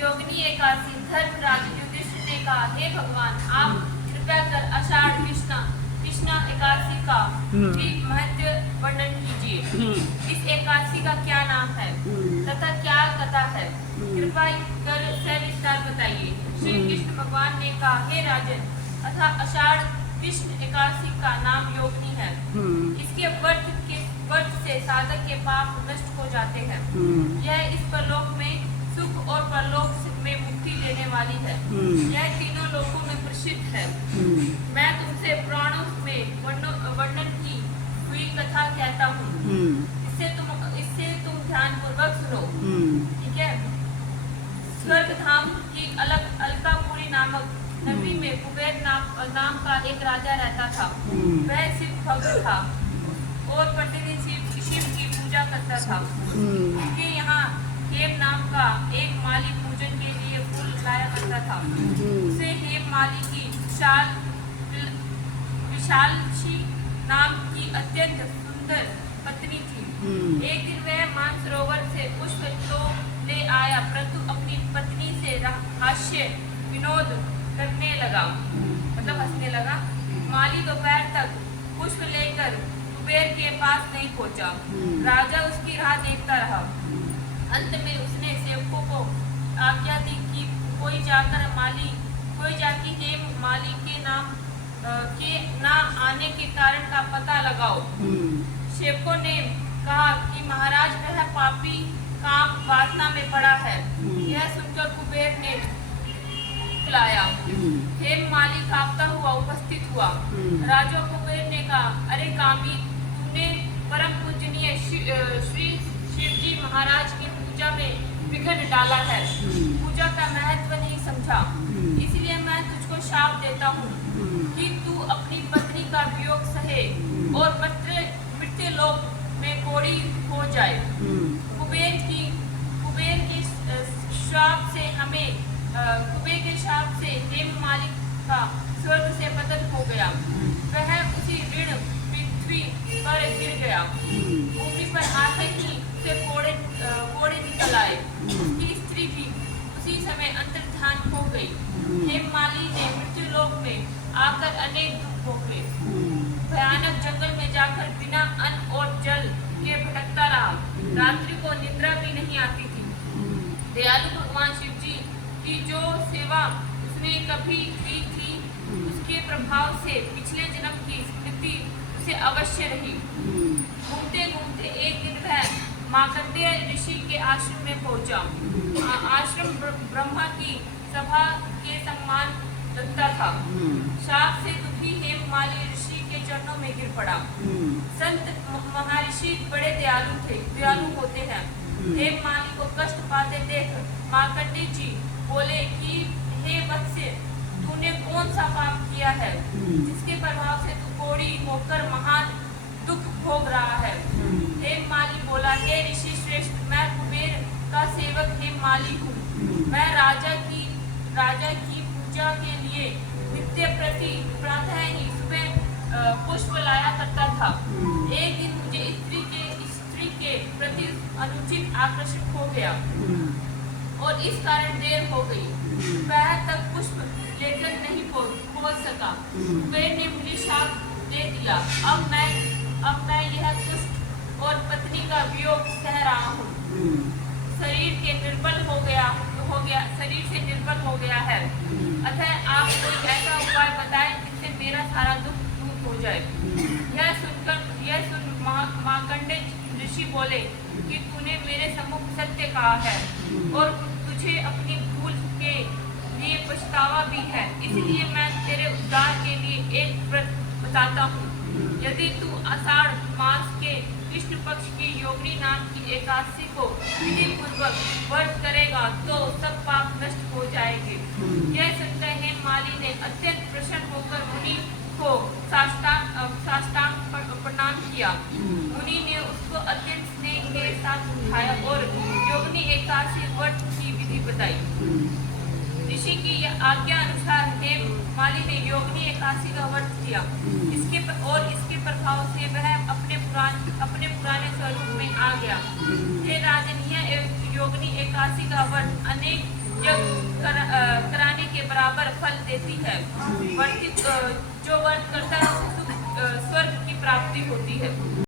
योगिनी एकादशी। धर्मराज युधिष्ठिर ने कहा, हे भगवान, आप कृपया कर आषाढ़ कृष्ण एकादशी का भी महत्व वर्णन कीजिए। इस एकादशी का क्या नाम है तथा क्या कथा है, कृपया कर सविस्तार बताइए। श्री कृष्ण भगवान ने कहा, हे राजन, अतः आषाढ़ कृष्ण एकादशी का नाम योगिनी है। इसके व्रत से साधक के पाप नष्ट हो जाते हैं। यह इस परलोक में सुख और परलोक में मुक्ति देने वाली है। यह तीनों लोकों में प्रसिद्ध है। मैं तुमसे पुराणों में वर्णन की हुई कथा कहता हूँ। इससे तुम ध्यान पूर्वक सुनो। ठीक है। स्वर्ग धाम की अलकापुरी नामक नगरी में कुबेर नाम का एक राजा रहता था। वह शिव भक्त था और प्रतिदिन शिव की पूजा करता था। उसके यहाँ हेम नाम का एक माली पूजन के लिए फूल लाया करता था। उसे हेम माली की विशालक्षी नाम की अत्यंत सुंदर पत्नी थी। एक दिन वह मानसरोवर से पुष्प तो ले आया, परंतु अपनी पत्नी से हास्य विनोद करने लगा, मतलब हंसने लगा। माली दोपहर तक पुष्प लेकर कुबेर के पास नहीं पहुंचा। राजा उसकी राह देखता रहा। अंत में उसने सेवकों को आज्ञा दी कि कोई जाकर हेम माली के ना आने के कारण का पता लगाओ। सेवकों ने कहा कि महाराज, वह पापी काम वासना में पड़ा है। यह सुनकर कुबेर ने बुलाया। हेम माली कांपता हुआ उपस्थित हुआ। राजा कुबेर ने कहा, अरे कामी, तूने परम पूजनीय श्री शिवजी महाराज की पूजा में विघ्न डाला है। पूजा का महत्व नहीं समझा, इसलिए मैं तुझको शाप देता हूँ कि तू अपनी पत्नी का वियोग सहे और मृत्यु लोक में कोड़ी हो जाए। कुबेर के शाप से हेम मालिक का स्वर्ग से पतन हो गया। वह उसी ऋण पृथ्वी पर गिर गया। भूमि पर आते ही उसे कोड़े निकल आए। उसकी स्त्री भी उसी समय अंतर्धान हो गई। हेम माली ने मृत्यु लोक में आकर अनेक दुख भोगे। भयानक जंगल में जाकर बिना अन्न और जल के भटकता रहा। रात्रि को निद्रा भी नहीं आती थी। दयालु भगवान शिव जी की जो सेवा उसने कभी की थी, उसके प्रभाव से पिछले जन्म की स्मृति उसे अवश्य रही। घूमते घूमते एक दिन वह मार्कंडेय ऋषि के आश्रम में पहुंचा। आश्रम ब्रह्मा की सभा के सम्मान रखता था। शाप से दुखी हेम माली ऋषि के चरणों में गिर पड़ा। संत महर्षि बड़े दयालु होते हैं। हेम माली को कष्ट पाते देख मार्कंडेय जी बोले कि हे वत्स, तूने कौन सा पाप किया है जिसके प्रभाव से तू कोड़ी होकर महान दुख भोग रहा है। हेम माली बोला, हे ऋषि श्रेष्ठ, मैं कुबेर का सेवक हेम माली हूँ। मैं राजा की पूजा के लिए नित्य प्रति प्रातः ही सुबह पुष्प लाया करता था। एक दिन मुझे स्त्री के प्रति अनुचित आकर्षण हो गया और इस कारण देर हो गई। दोपहर तक पुष्प लेकर नहीं पहुंच सका। कुबेर ने मुझे शाप दे दिया। अब मैं यह दुष्ट और पत्नी का वियोग सह रहा हूँ। शरीर से निर्बल हो गया है। अतः आप कोई ऐसा उपाय बताएं जिससे मेरा सारा दुख दूर हो जाए। यह सुन मार्कंडेय ऋषि बोले कि तूने मेरे सम्मुख सत्य कहा है और तुझे अपनी भूल के लिए पछतावा भी है। इसलिए मैं तेरे उद्धार के लिए एक व्रत बताता हूँ। यदि तू आषाढ़ मास के कृष्ण पक्ष की योगिनी नाम की एकादशी को विधि पूर्वक व्रत करेगा तो सब पाप नष्ट हो जाएंगे। यह सुनकर हेम माली ने अत्यंत प्रसन्न होकर मुनि को साष्टांग प्रणाम किया। मुनि ने उसको अत्यंत स्नेह के साथ उठाया और योगिनी एकादशी व्रत की विधि बताई। ऋषि की आज्ञा अनुसार हेम माली ने योगिनी एकादशी का व्रत किया। इसके प्रभाव से वह अपने पुराने स्वरूप में आ गया। हे राजन, यह योगिनी एकादशी का व्रत अनेक कराने के बराबर फल देती है। जो व्रत करता है स्वर्ग की प्राप्ति होती है।